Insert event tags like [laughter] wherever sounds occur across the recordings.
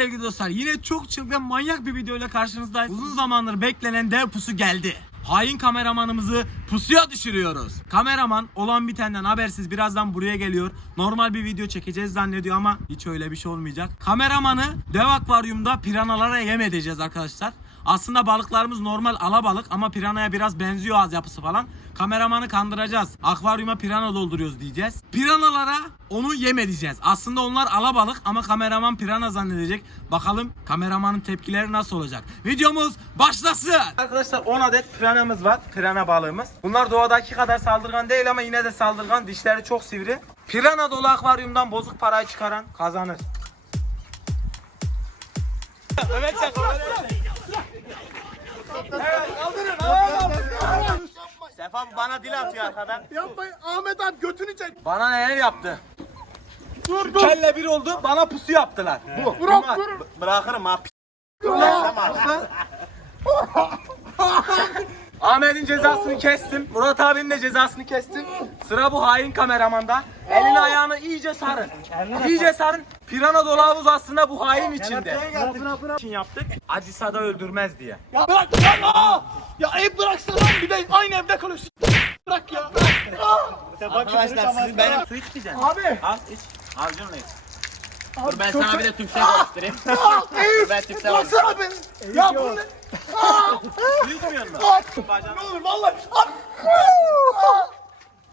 Sevgili dostlar yine çok çılgın manyak bir videoyla karşınızdayız. Uzun zamandır beklenen dev pusu geldi. Hain kameramanımızı pusuya düşürüyoruz. Kameraman olan bitenden habersiz birazdan buraya geliyor. Normal bir video çekeceğiz zannediyor ama hiç öyle bir şey olmayacak. Kameramanı dev akvaryumda piranalara yem edeceğiz arkadaşlar. Aslında balıklarımız normal alabalık ama piranaya biraz benziyor az yapısı falan. Kameramanı kandıracağız. Akvaryuma pirana dolduruyoruz diyeceğiz. Piranalara onu yem edeceğiz. Aslında onlar alabalık ama kameraman pirana zannedecek. Bakalım kameramanın tepkileri nasıl olacak. Videomuz başlasın. Arkadaşlar 10 adet piranamız var. Pirana balığımız. Bunlar doğadaki kadar saldırgan değil ama yine de saldırgan. Dişleri çok sivri. Pirana dolu akvaryumdan bozuk parayı çıkaran kazanır. Evet Sefa bu bana dil atıyor arkadan. Yapmayın Ahmet abi götünü çek. Bana neler yaptı? Dur dur. Kelle bir oldu bana pusu yaptılar. Bu. Bırak dur. Bırakırım ha. [laughs] Ahmet'in cezasını kestim. Murat abinin de cezasını kestim. Sıra bu hain kameramanda. Elini ayağını iyice sarın. İyice sarın. Pirana dolu havuz aslında bu hain içinde. için yaptık. Acısa da öldürmez diye. Ya bırak ya. Aa! Ya ev bıraksana lan bir de aynı evde kalıyorsun. Bırak ya. Aa! Arkadaşlar siz benim Su içmeyeceksin. Abi. Al iç. Al canım iç. Abi ben sana bir de Türkçe konuşturayım. Aa, Eyüp. Ben Türkçe. Bıraksana beni. Ya bu ne? Su içmiyor musun? Ne olur vallahi. Abi. Aa!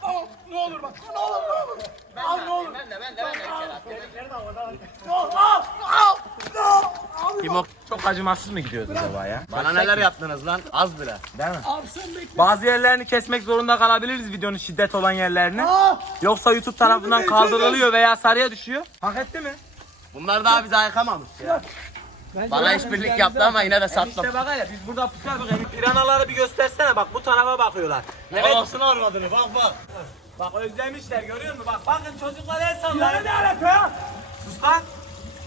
Aa, Ne olur bak. Ne olur ne olur. Al ne olur. Ben de ben de ben de. Ne olur. Al. Al. Çok acımasız mı gidiyoruz acaba ya? Bana neler yaptınız lan az bile. Değil mi? Abi sen bekle. Bazı yerlerini kesmek zorunda kalabiliriz videonun şiddet olan yerlerini. Aa! Yoksa YouTube tarafından kaldırılıyor veya sarıya düşüyor. Hak etti mi? Bunlar daha bize ayıkamamış ya. Bana işbirlik yaptı ama yine de sattım. İşte bak hele biz burada pusuya bakalım. Piranaları bir göstersene bak bu tarafa bakıyorlar. Evet. Babasını armadığını bak bak. Bak özlemişler görüyor musun? Bak bakın çocuklar el Pirana sallayın. ne alaka ya? Sus lan.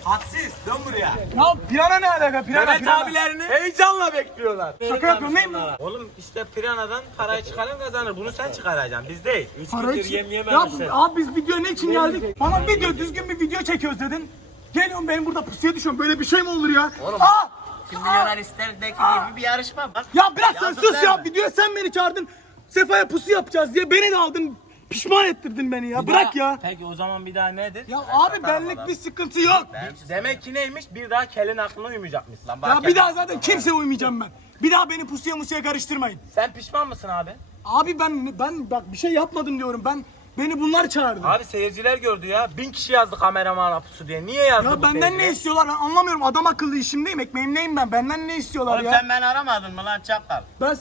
Hadsiz dön buraya. Ya pirana ne alaka? Pirana Mehmet pirana. abilerini heyecanla bekliyorlar. Şaka yapıyorum neyim ben? Oğlum işte piranadan parayı çıkaran kazanır. Bunu sen çıkaracaksın biz değil. Üç Para gündür için. yem Ya yememişler. abi biz video ne için geldik? Bana video düzgün bir video çekiyoruz dedin. Geliyorum benim burada pusuya düşüyorum. Böyle bir şey mi olur ya? Oğlum. Aa! Şimdi Yunanistan'daki gibi bir yarışma var. Ya bırak sen Yazık sus ya. mi? Videoya sen beni çağırdın. Sefa'ya pusu yapacağız diye beni de aldın. Pişman ettirdin beni ya. Bırak ya. Peki o zaman bir daha nedir? Ya abi benlik bir sıkıntı yok. Demek ki neymiş? Bir daha kelin aklına uymayacakmışsın. Lan Ya bir daha zaten kimseye uymayacağım ben. Bir daha beni pusuya musuya karıştırmayın. Sen pişman mısın abi? Abi ben ben bak bir şey yapmadım diyorum. Ben beni bunlar çağırdı. Abi seyirciler gördü ya. Bin kişi yazdı kameraman apusu diye. Niye yazdı Ya bu benden seyirciler? ne istiyorlar ben anlamıyorum. Adam akıllı işimdeyim, ekmeğimdeyim ben. Benden ne istiyorlar Oğlum ya? sen beni aramadın mı lan çakal? Ben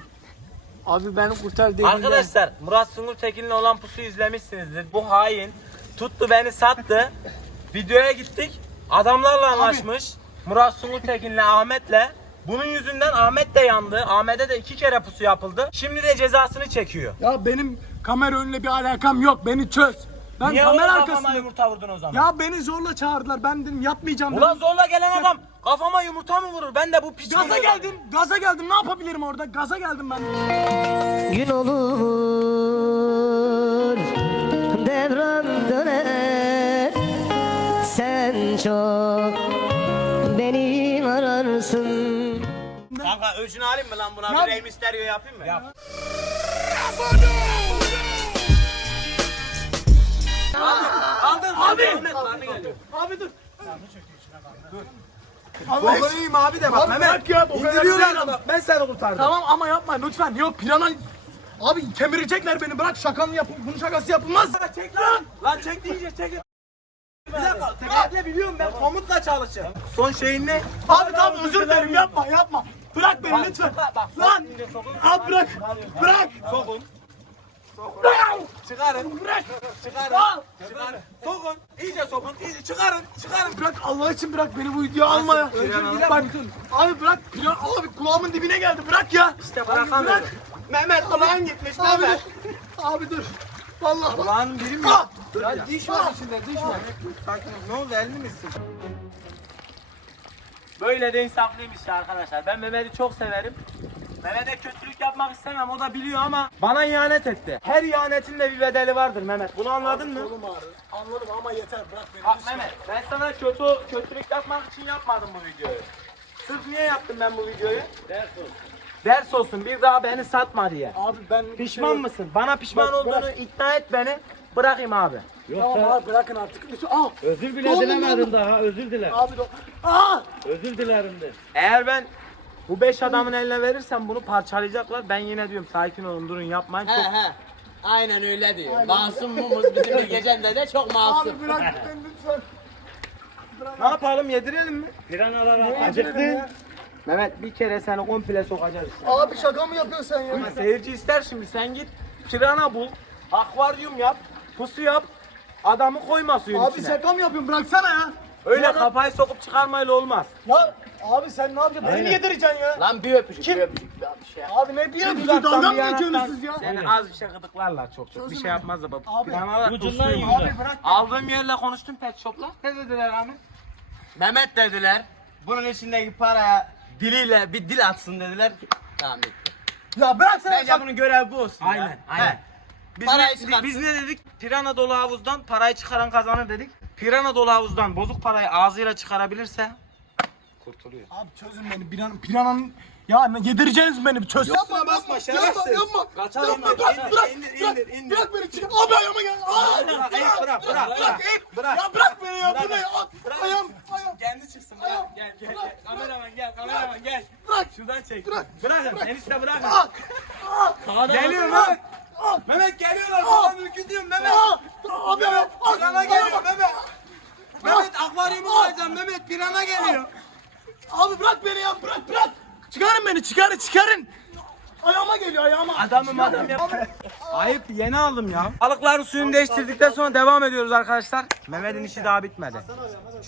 [laughs] Abi beni kurtar dediğinde Arkadaşlar Murat Sungur Tekin'le olan pusu izlemişsinizdir. Bu hain tuttu beni sattı. Videoya gittik. Adamlarla anlaşmış. Murat Sungur Tekin'le Ahmet'le. Bunun yüzünden Ahmet de yandı. Ahmet'e de iki kere pusu yapıldı. Şimdi de cezasını çekiyor. ya benim kamera önüne bir alakam yok. Beni çöz. Ben Niye kamera oğlum kafama arkasında. yumurta vurdun o zaman? Ya beni zorla çağırdılar. Ben dedim yapmayacağım Ulan dedim. zorla gelen adam kafama yumurta mı vurur? Ben de bu piç Gaza geldim. Gaza geldim. Ne yapabilirim orada? Gaza geldim ben. Gün olur devran döner Sen çok beni ararsın Kanka ölçünü alayım mı lan buna? Ya- Bir Rey Mysterio yapayım mı? Yap. Aldın. Abi! Abi dur. Yiyeyim abi de bak Abi bırak ya, o kadar İndiriyorlar ben seni kurtardım. Tamam ama yapma lütfen. Yok pirana... Abi kemirecekler beni. Bırak şakanı yapın. Bunun şakası yapılmaz. Çek lan. Lan çek deyince çek. Bir dakika teknikle biliyorum ben komutla çalışırım. Son şeyin ne? Abi tamam özür dilerim. Yapma yapma. Bırak beni lütfen. Lan. Abi bırak. Bırak. Sokun. Çıkarın. Bırak. Çıkarın. Çıkarın. Sokun. İyice sokun. İyice çıkarın. Çıkarın. Bırak Allah için bırak beni bu videoya alma ya. Özür. Bak abi bırak. Pilav, abi kulağımın dibine geldi. Bırak ya. İşte Abi bırakamıyorum. bırak. Mehmet kulağın gitmiş Abi Mehmet. dur. Abi dur. Vallahi bak. Kulağının biri mi? Ah! ya diş var içinde diş var. Sakin ol. Ne oldu elini mi? Böyle de insaflıymış arkadaşlar. Ben Mehmet'i çok severim. Mehmet'e kötülük yapmak istemem o da biliyor ama bana ihanet etti. Her ihanetin de bir bedeli vardır Mehmet. Bunu anladın mı? Ağrıyor. Anladım ama yeter bırak beni. Bak Mehmet ben sana kötü kötülük yapmak için yapmadım bu videoyu. Sırf niye yaptım ben bu videoyu? Ders olsun. Ders olsun bir daha beni satma diye. Abi ben Pişman mısın? Bana pişman Bırak, olduğunu bırak. ikna et beni. Bırakayım abi. Tamam abi bırakın artık. Lütfen. Aa, Özür bile Oğlum, dilemedin oğlum. daha özür dile. abi de. Aa! Özür dilerim de. Eğer ben bu beş adamın eline verirsem bunu parçalayacaklar. Ben yine diyorum sakin olun durun yapmayın. He Çok... he. Aynen öyle diyor. Masumumuz bizim bir gecende de çok masum. Abi bırak lütfen. Ne yapalım yedirelim mi? Piranalar acıktı. Mehmet bir kere seni komple sokacağız. Abi şaka mı yapıyorsun sen ya? Ama seyirci ister şimdi sen git pirana bul, akvaryum yap, pusu yap, adamı koyma suyun Abi içine. şaka mı yapıyorsun? Bıraksana ya. Öyle Ya- kafayı sokup çıkarmayla olmaz. Ya abi sen ne yapacaksın? Beni mi yedireceksin ya? Lan bir öpücük Kim? bir öpücük. Ya bir şey. Abi ne bir yapıyorsun? Uzaktan Dalga bir mı geçiyorsunuz yanaktan siz ya? Seni az bir şey gıdıklarlar çok çok. Bir şey ya. yapmaz da bak. Abi, Piranalar ucundan pusuyor. yiyorlar. Abi bırak. Aldığım yerle konuştum pet shop'la. Ne dediler abi? Mehmet dediler. Bunun içindeki paraya diliyle bir dil atsın dediler. Tamam bitti. Ya bıraksana. Bence bunun görevi bu olsun ya. Aynen, aynen. He. Biz, Parayı ne, çıkarsın. biz ne dedik? Pirana dolu havuzdan parayı çıkaran kazanır dedik. Pirana dolu havuzdan bozuk parayı ağzıyla çıkarabilirse kurtuluyor. Abi çözün beni. Piran, piranın ya ne yedireceğiniz beni. Çöz. Yoksa yapma, basma, yapma, şerefsiz. yapma, yapma. Kaçar yapma, indir, bırak, indir, bırak, indir, bırak, indir, indir. Bırak beni çıkar. Abi ayağıma gel. Aa, Bırak, bırak, bırak, bırak, bırak, bırak. Ya bırak beni ya. Bırak. Bu ne ya? Bırak. Ayağım, ayağım. Kendi çıksın Ayağım. gel gel gel. Bırak. Kameraman gel kameraman gel. Bırak. Şuradan çek. Bırak. Bırakın enişte bırakın. Aa, aa, Geliyor Bırak. Mehmet. aa, Mehmet geliyorlar. Aa. Bana mülkü diyorum Mehmet. aa. Abi ayağım. aa, Pirana geliyor ayağım. Mehmet. Mehmet koyacağım Mehmet pirana geliyor. Abi bırak beni ya. Bırak bırak. Çıkarın beni. Çıkarın çıkarın. Ayağıma geliyor ayağıma. Adamım adam ya. Ayıp yeni aldım ya. Balıkların suyunu değiştirdikten sonra devam ediyoruz arkadaşlar. Mehmet'in işi daha bitmedi.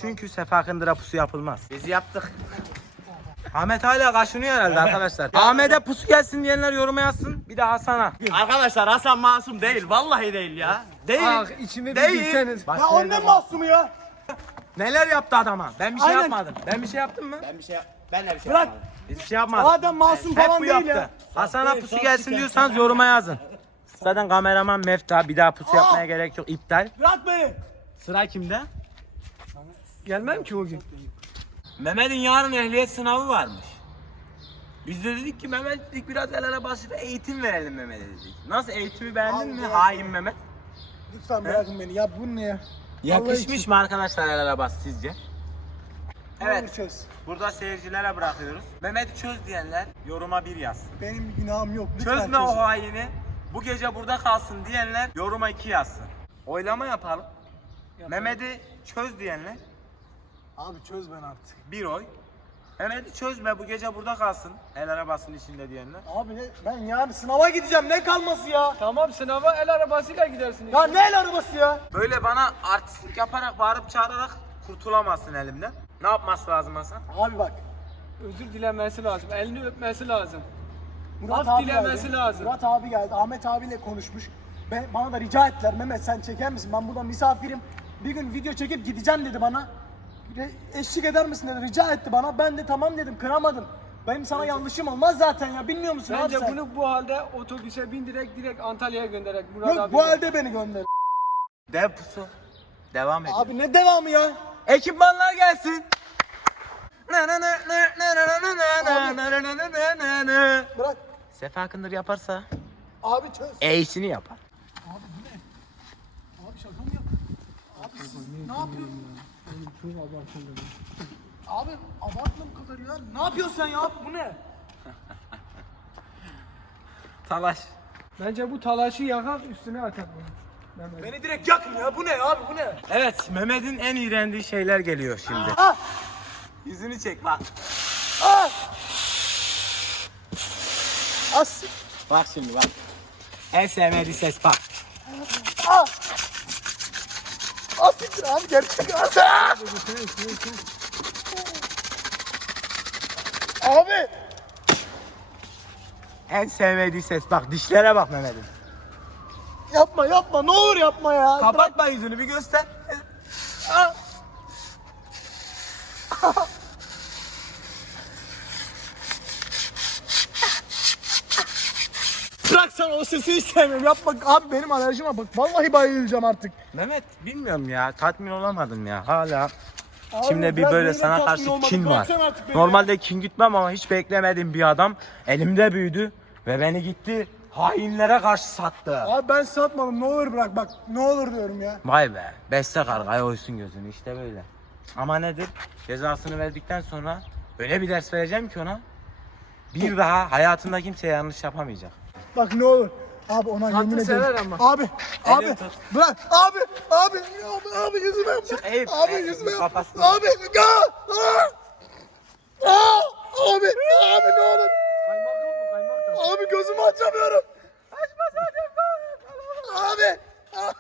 Çünkü Sefakındıra pusu yapılmaz. Biz yaptık. Ahmet hala kaşınıyor herhalde arkadaşlar. [laughs] Ahmet'e pusu gelsin diyenler yoruma yazsın. Bir de Hasan'a. Arkadaşlar Hasan masum değil. Vallahi değil ya. Değil. Ah içimi bir Değil. bilseniz. Ya ondan masumu ya. Neler yaptı adama? Ben bir şey Aynen. yapmadım. Ben bir şey yaptım mı? Ben bir şey ben de bir şey Bırak. yapmadım. Biz bir şey yapmadık. Adam masum Hep falan bu değil yaptı. ya. Hasan'a pusu gelsin diyorsanız yoruma yazın. Zaten kameraman mefta bir daha pusu Aa! yapmaya gerek yok iptal. Bırak beni. Sıra kimde? Gelmem ki o gün. Mehmet'in yarın ehliyet sınavı varmış. Biz de dedik ki Mehmet dedik biraz el arabasıyla eğitim verelim Mehmet'e dedik. Nasıl eğitimi beğendin mi? Allah. Hain Mehmet. Lütfen bırakın beni. Ya bu ne ya? Yakışmış mı arkadaşlar el arabası sizce? Evet. Evet. Burada seyircilere bırakıyoruz. Mehmet'i çöz diyenler yoruma bir yazsın. Benim bir günahım yok. Lütfen Çözme o çözün. haini. Bu gece burada kalsın diyenler yoruma iki yazsın. Oylama yapalım. Mehmet'i çöz diyenler Abi çöz beni artık. bir oy. Mehmet'i çözme bu gece burada kalsın. El arabasının içinde diyenler. Abi ne- ben yarın sınava gideceğim. Ne kalması ya? Tamam sınava el arabasıyla gidersin. Ya ne el arabası ya? Böyle bana artistlik yaparak bağırıp çağırarak kurtulamazsın elimden. Ne yapması lazım Hasan? Abi bak. Özür dilemesi lazım. Elini öpmesi lazım. Murat Af abi dilemesi geldi. lazım. Murat abi geldi. Ahmet abiyle konuşmuş. Ben, bana da rica ettiler. Mehmet sen çeker misin? Ben burada misafirim. Bir gün video çekip gideceğim dedi bana. Eşlik eder misin dedi. Rica etti bana. Ben de tamam dedim. Kıramadım. Benim sana yanlışım olmaz zaten ya. Bilmiyor musun Bence abi sen? bunu bu halde otobüse bindirek direkt Antalya'ya göndererek Murat Yok abi. bu halde beni gönder. Dev pusu. Devam ediyor. Abi ne devamı ya? Ekipmanlar gelsin. Bırak. Sefa Kındır yaparsa Abi çöz. E'sini yapar. Abi şaka mı yap? Abi siz ne yapıyorsun? Abi abartma bu kadar ya. Ne yapıyorsun sen ya? Bu ne? [laughs] Talaş. Bence bu talaşı yakar üstüne atar bunu. Mehmet. Beni direkt yakın ya. Bu ne abi bu ne? Evet Mehmet'in en iğrendiği şeyler geliyor şimdi. Ah! Yüzünü çek bak. Ah! As. Bak şimdi bak. En sevmediği ses bak. Ah! Asiktir abi gerçek as. Ah! Abi. En sevmediği ses bak. Dişlere bak Mehmet'in. Yapma yapma ne olur yapma ya. Kapatma yüzünü bir göster. [laughs] Ah! sana o sesi hiç sevmiyorum. Yapma abi benim alerjim var bak. Vallahi bayılacağım artık. Mehmet bilmiyorum ya tatmin olamadım ya hala. Abi, Şimdi bir böyle sana karşı kin var. Normalde kin gütmem ama hiç beklemediğim bir adam elimde büyüdü ve beni gitti hainlere karşı sattı. Abi ben satmadım ne olur bırak bak ne olur diyorum ya. Vay be beste kargaya oysun gözünü işte böyle. Ama nedir? Cezasını verdikten sonra öyle bir ders vereceğim ki ona bir daha hayatında kimseye yanlış yapamayacak. Bak ne olur. Abi ona yemin ederim. sever ama. Abi, abi, Elini tut. bırak, abi, abi, abi, abi yüzüme. Çık, Eyüp, Abi Eyüp, yüzüme yapma. kafasına. Abi, ya, aa, aa, abi, abi ne olur. Kaymak yok mu kaymak da? Abi gözümü açamıyorum. Açma Abi. aa,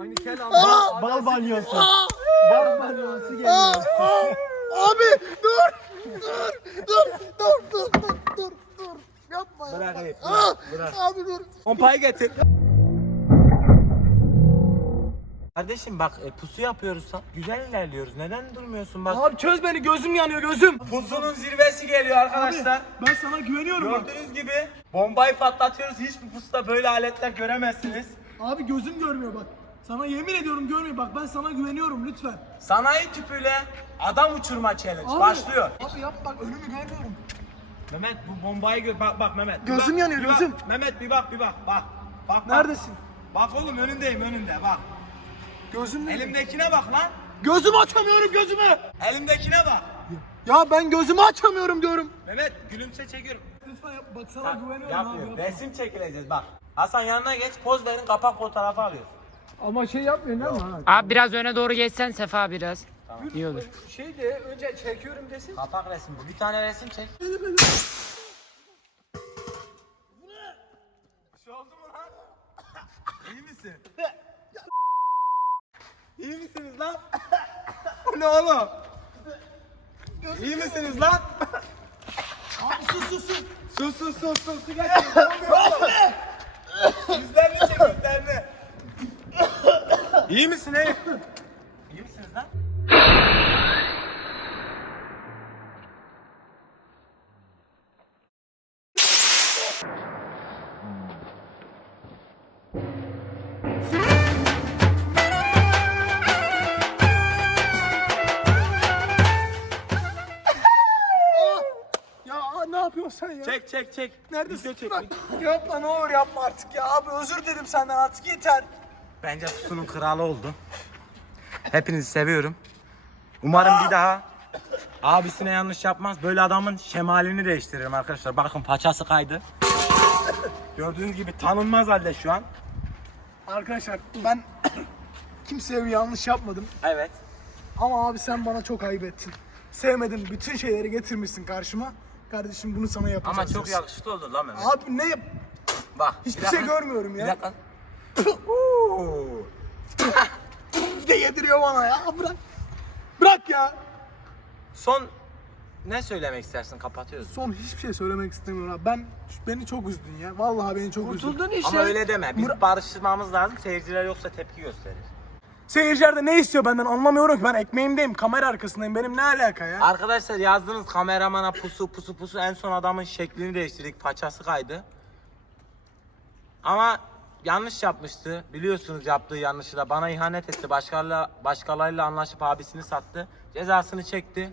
Aynı kel Aa! abi. Bal banyosu. aa, Bal banyosu aa, geliyor. aa. Abi dur, dur, dur, dur, dur, dur, dur, Yapma ya. Bırak Eyüp, Aa, bırak. Abi dur. Pompayı getir. Kardeşim bak e, pusu yapıyoruz. Güzel ilerliyoruz. Neden durmuyorsun bak? Abi çöz beni gözüm yanıyor gözüm. Pusunun zirvesi geliyor arkadaşlar. Ben sana güveniyorum bak. Gördüğünüz gibi bombayı patlatıyoruz. Hiçbir pusuda böyle aletler göremezsiniz. Abi gözüm görmüyor bak. Sana yemin ediyorum görmüyor bak. Ben sana güveniyorum lütfen. Sanayi tüpüyle adam uçurma challenge Abi, başlıyor. Abi yap bak önümü görmüyorum. Mehmet bu bombayı gör bak bak Mehmet. Bir Gözüm bak, yanıyor, bir bak. gözüm. Mehmet bir bak bir bak bak. Bak bak. Neredesin? Bak oğlum önündeyim önünde bak. Gözüm ne? Elimdekine bak lan. Gözümü açamıyorum gözümü. Elimdekine bak. Ya ben gözümü açamıyorum diyorum. Mehmet gülümse çekiyorum. Lütfen yap bak sana güveniyorum yapmıyor. abi. Resim çekileceğiz bak. Hasan yanına geç poz verin kapak fotoğrafı alıyoruz. Ama şey yapmıyorsun ama. Abi biraz öne doğru geçsen Sefa biraz. İyi olur. Şey de önce çekiyorum desin. Kapak resmi. bu. Bir tane resim çek. Bir şey oldu mu lan? [laughs] İyi misin? [laughs] İyi misiniz lan? [laughs] Bu ne oğlum? İyi misiniz lan? Abi sus sus sus. Sus sus sus sus. Su getir. Yüzlerini çek yüzlerini. İyi misin ey? Çek çek. Neredesin? Video çek. Yapma ne olur yapma artık ya. Abi özür dilerim senden artık yeter. Bence pusunun kralı oldu. Hepinizi seviyorum. Umarım bir daha abisine yanlış yapmaz. Böyle adamın şemalini değiştiririm arkadaşlar. Bakın paçası kaydı. Gördüğünüz gibi tanınmaz halde şu an. Arkadaşlar ben [coughs] kimseye bir yanlış yapmadım. Evet. Ama abi sen bana çok ayıp ettin. Sevmedim bütün şeyleri getirmişsin karşıma. Kardeşim bunu sana yapacağız. Ama çok yakışıklı oldu lan Mehmet. Abi ne yap? Bak. Hiçbir bir şey dakika. görmüyorum Bir ya. dakika. Bir de yediriyor bana ya. Bırak. Bırak ya. Son ne söylemek istersin? Kapatıyoruz. Son hiçbir şey söylemek istemiyorum abi. Ben beni çok üzdün ya. Vallahi beni çok üzdün. Kurtuldun işte. Ama öyle deme. Biz barışmamız lazım. Seyirciler yoksa tepki gösterir. Seyirciler de ne istiyor benden anlamıyorum ki. Ben ekmeğimdeyim, kamera arkasındayım. Benim ne alaka ya? Arkadaşlar yazdınız kameramana pusu pusu pusu en son adamın şeklini değiştirdik paçası kaydı. Ama yanlış yapmıştı. Biliyorsunuz yaptığı yanlışı da bana ihanet etti. Başkalarıyla, başkalarıyla anlaşıp abisini sattı. Cezasını çekti.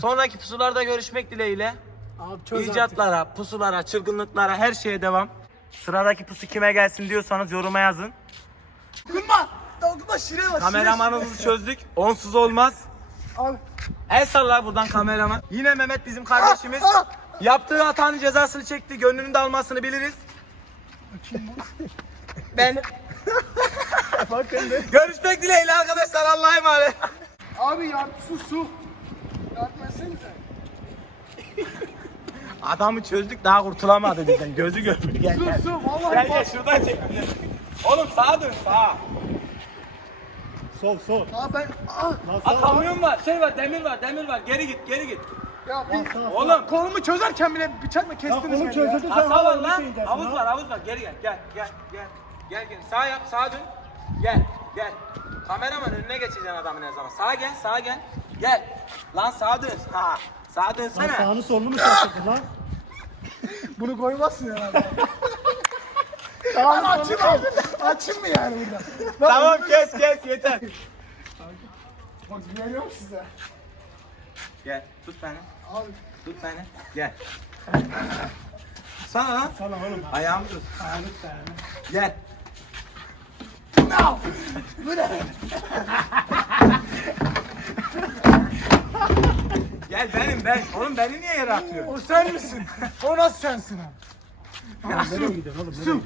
Sonraki pusularda görüşmek dileğiyle. Abi çöz artık. İcatlara, pusulara, çılgınlıklara her şeye devam. Sıradaki pusu kime gelsin diyorsanız yoruma yazın. Dokunma! Dokunma şire var. Kameramanımızı çözdük. Onsuz olmaz. Abi. El salla buradan kameraman. Yine Mehmet bizim kardeşimiz. Yaptığı hatanın cezasını çekti. Gönlünün de almasını biliriz. [laughs] ben [laughs] Bakın de. görüşmek dileğiyle arkadaşlar. Allah'a emanet. Abi yardım su su. Yardım etsenize. [laughs] Adamı çözdük daha kurtulamadı bizden. Gözü görmüyor. Gel Su gel. su vallahi Gel gel bak. şuradan çek. Oğlum sağa dön sağa. Abi ben ah, Aa, kamyon var, şey var, demir var, demir var. Geri git, geri git. ya bir, Oğlum. kolumu çözerken bile bıçakla kestiniz beni ya. Hata var lan. Havuz var, havuz var. Geri gel, gel, gel, gel. Gel, gel. Sağ yap, sağa dön. Gel, gel. Kameraman önüne geçeceksin adamın her zaman. Sağa gel, sağa gel. Gel. Lan sağa dön. Ha. Sağa dönsene. Sağını solunu mu çarptın lan? Bunu koymazsın herhalde. [laughs] tamam abi. Açayım mı yani burada? Tamam kes kes yeter. Bak güveniyorum size. Gel tut beni. Abi Tut beni. Gel. Sana lan. sana oğlum. Ayağımı tut. Ayağını tane. Gel. No! Bu ne? Gel benim ben. Oğlum beni niye yere atıyorsun? O sen misin? O nasıl sensin abi? Ya su. Su.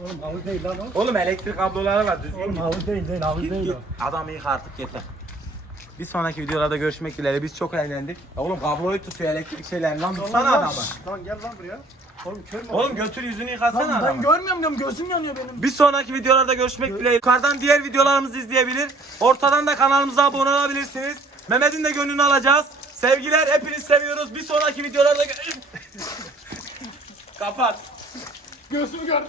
Oğlum havuz değil lan o. Oğlum elektrik kabloları var düzgün Oğlum git. değil değil havuz Git değil git. o. Adamı yık artık yeter. Bir sonraki videolarda görüşmek dileğiyle. Biz çok eğlendik. Ya Oğlum kabloyu tutuyor elektrik şeylerini lan. Tutsana adamı. Lan gel lan buraya. Oğlum kör mü? Oğlum götür yüzünü yıkasana Lan ben adamı. görmüyorum diyorum gözüm yanıyor benim. Bir sonraki videolarda görüşmek dileğiyle. Yukarıdan diğer videolarımızı izleyebilir. Ortadan da kanalımıza abone olabilirsiniz. Mehmet'in de gönlünü alacağız. Sevgiler hepiniz seviyoruz. Bir sonraki videolarda gö- [laughs] Kapat. Gözüm gör.